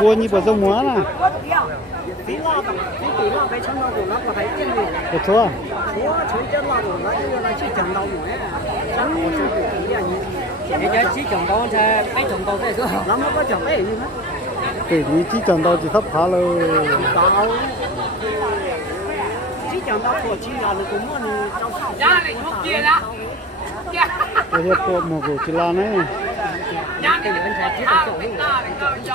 Vua như bờ sông múa nè. Được chưa? Bây giờ chỉ trồng đâu thì mấy trồng đâu thế cơ. Lắm nó có trồng cái gì hết. Thì như chỉ trồng đâu chỉ thấp phá rồi. Đâu. Chỉ trồng đâu của chỉ là được cũng mà trong sau. Giá này không kia đó. Cái hiệp của một của chị Lan ấy. Giá này bên trái chỉ trồng chỗ.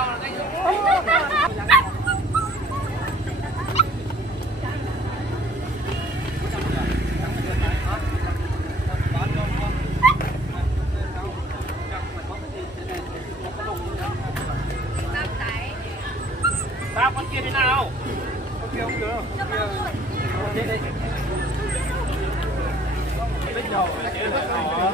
Ba con kia thế nào? Con kia không được. Đây đây. Biết rồi, chơi rất rõ.